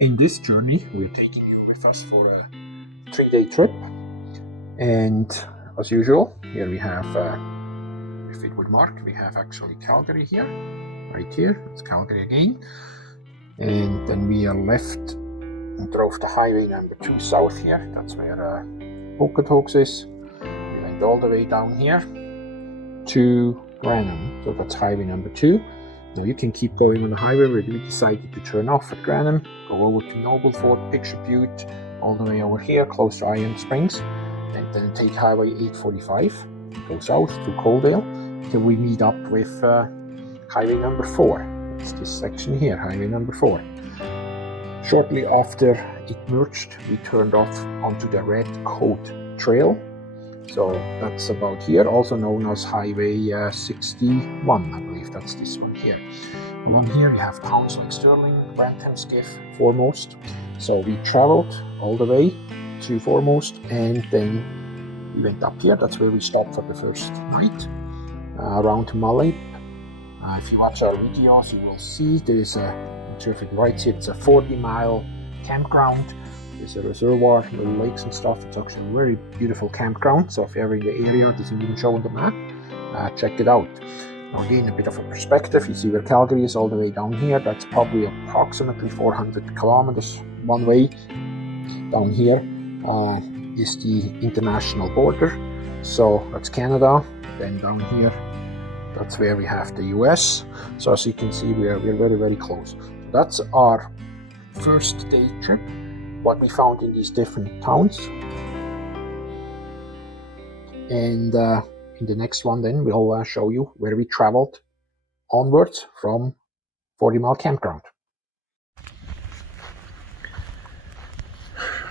In this journey, we're taking you with us for a 3-day trip, and as usual, here we have, if it would mark, we have actually Calgary here, right here, it's Calgary again, and then we are left and drove the highway number 2 south here, that's where Okotoks is. We went all the way down here to Granham, so that's highway number 2. Now you can keep going on the highway, but we decided to turn off at Granham, go over to Nobleford, Picture Butte, all the way over here, close to Iron Springs, and then take Highway 845, go south to Coaldale, till we meet up with Highway number 4. It's this section here, Highway number 4. Shortly after it merged, we turned off onto the Red Coat Trail. So that's about here, also known as Highway 61, I believe that's this one here. Along here we have towns like Stirling, Grantham, Skiff, Foremost. So we traveled all the way to Foremost, and then we went up here. That's where we stopped for the first night, around Mile. If you watch our videos, you will see there is a, I'm not sure if it writes here, it's a 40-mile campground. There's a reservoir, little lakes and stuff. It's actually a very beautiful campground. So if you're ever in the area, it doesn't even show on the map, check it out. Now again, a bit of a perspective. You see where Calgary is all the way down here. That's probably approximately 400 kilometers one way. Down here is the international border. So that's Canada. Then down here, that's where we have the US. So as you can see, we're very, very close. That's our first day trip. What we found in these different towns, and in the next one then we'll show you where we traveled onwards from 40 Mile Campground.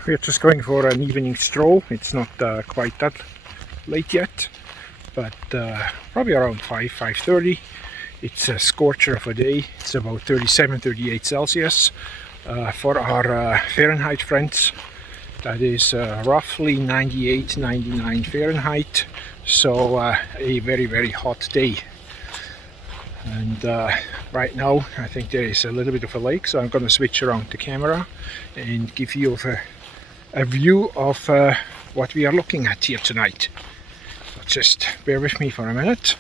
We're just going for an evening stroll. It's not quite that late yet, but probably around 5:30. It's a scorcher of a day. It's about 37-38 Celsius. For our Fahrenheit friends, that is roughly 98-99 Fahrenheit, so a very, very hot day. And right now I think there is a little bit of a lake, so I'm going to switch around the camera and give you a view of what we are looking at here tonight. So just bear with me for a minute.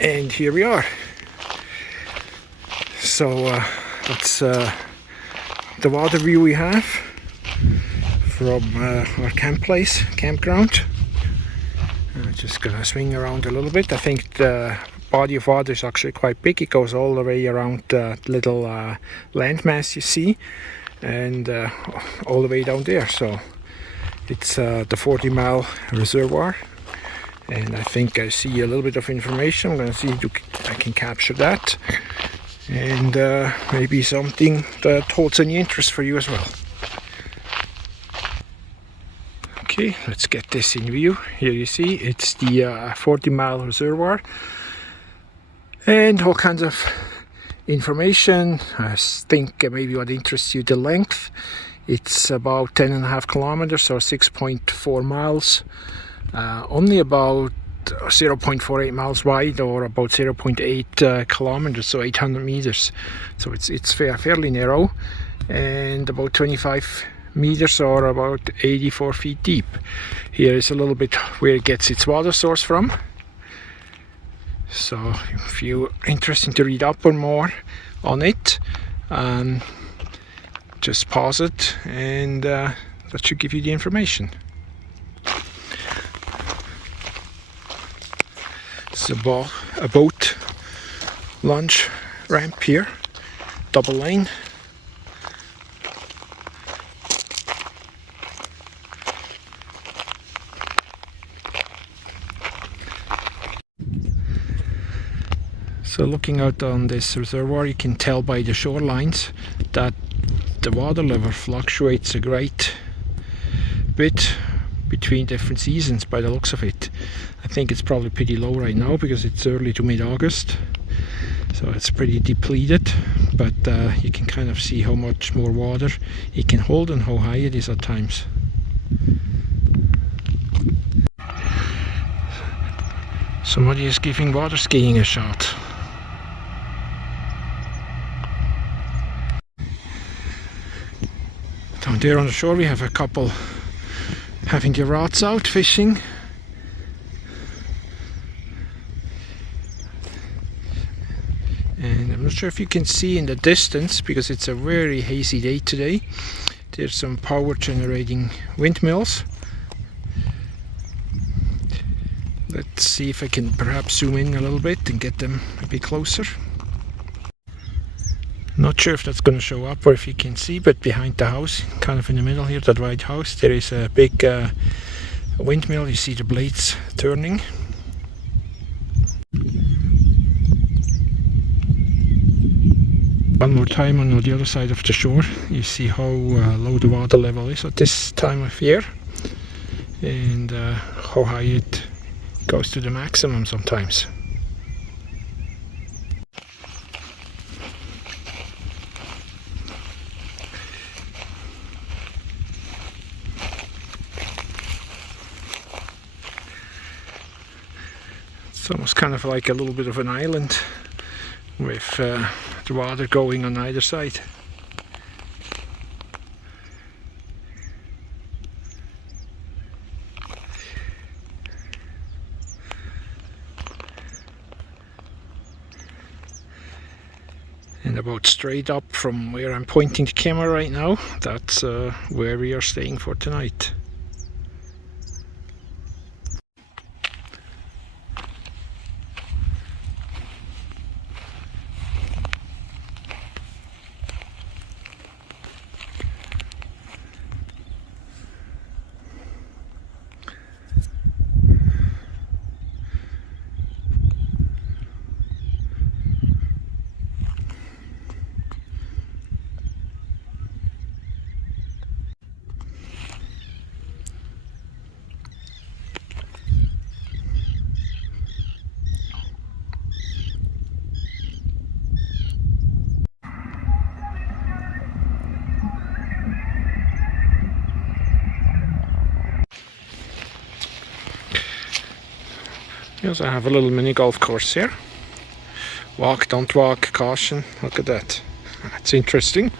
And here we are. So that's the water view we have from our campground. I'm just gonna swing around a little bit. I think the body of water is actually quite big. It goes all the way around the little landmass you see, and all the way down there. So it's the 40-mile reservoir, and I think I see a little bit of information. I'm gonna see if I can capture that. And maybe something that holds any interest for you as well. Okay, let's get this in view. Here you see it's the 40-mile reservoir, and all kinds of information. I think maybe what interests you, the length. It's about 10.5 kilometers or 6.4 miles, only about 0.48 miles wide, or about 0.8 kilometers, so 800 meters. So it's fairly narrow, and about 25 meters or about 84 feet deep. Here is a little bit where it gets its water source from. So if you're interested to read up on more on it, just pause it, and that should give you the information. It's a boat launch ramp here, double lane. So looking out on this reservoir, you can tell by the shorelines that the water level fluctuates a great bit between different seasons by the looks of it. I think it's probably pretty low right now because it's early to mid-August, so it's pretty depleted, but you can kind of see how much more water it can hold and how high it is at times. Somebody is giving water skiing a shot. Down there on the shore we have a couple having their rods out fishing. And I'm not sure if you can see in the distance, because it's a very hazy day today, there's some power generating windmills. Let's see if I can perhaps zoom in a little bit and get them a bit closer. Not sure if that's going to show up or if you can see, but behind the house, kind of in the middle here, that white house, there is a big windmill. You see the blades turning. One more time on the other side of the shore, you see how low the water level is at this time of year, and how high it goes to the maximum sometimes. It's almost kind of like a little bit of an island with the water going on either side. And about straight up from where I'm pointing the camera right now, that's where we are staying for tonight. We also have a little mini golf course here. Walk, don't walk, caution. Look at that. That's interesting.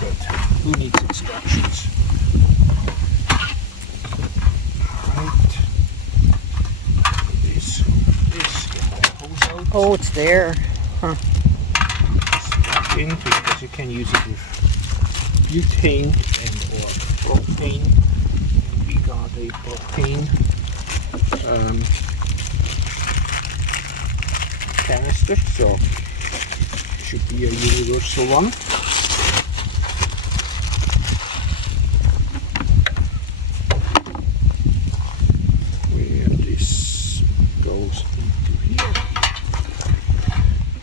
But who needs instructions? Right. This hose out. Oh, it's there. Huh. Stuck in, because you can use it with butane and or propane. We got a propane canister, so it should be a universal one.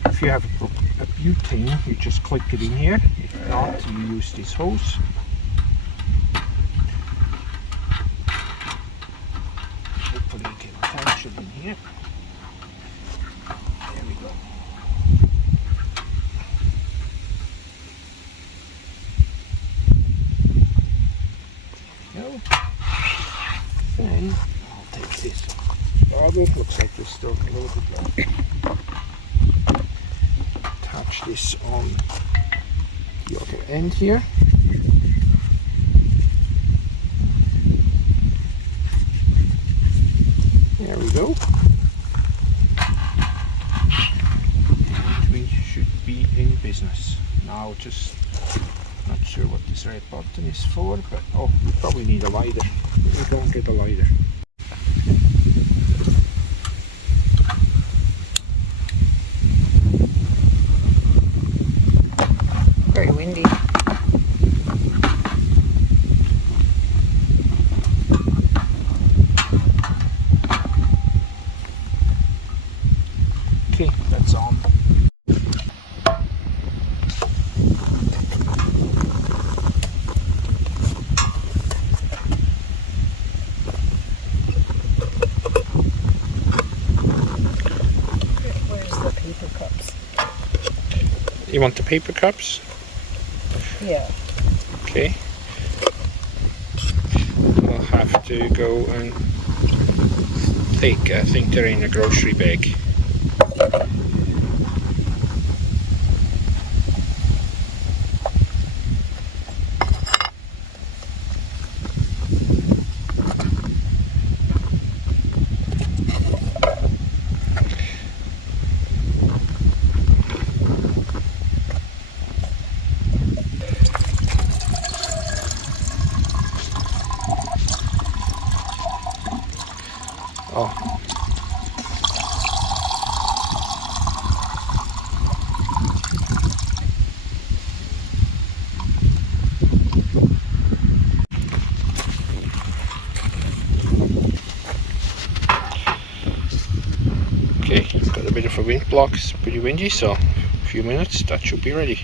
If you have a butane, you just click it in here. If not, you use this hose. Hopefully you can attach it in here. There we go. Then I'll take this bobby. Looks like there's still a little bit left. Attach this on the other end here. There we go. And we should business. Now just not sure what this red button is for, but oh, we probably need a lighter. Let me go and get a lighter. Very windy. Okay, that's on. Where's the paper cups? You want the paper cups? Yeah. Okay. I'll have to go and take, I think they're in a grocery bag. Oh. Okay, got a bit of a wind block, it's pretty windy, so a few minutes, that should be ready.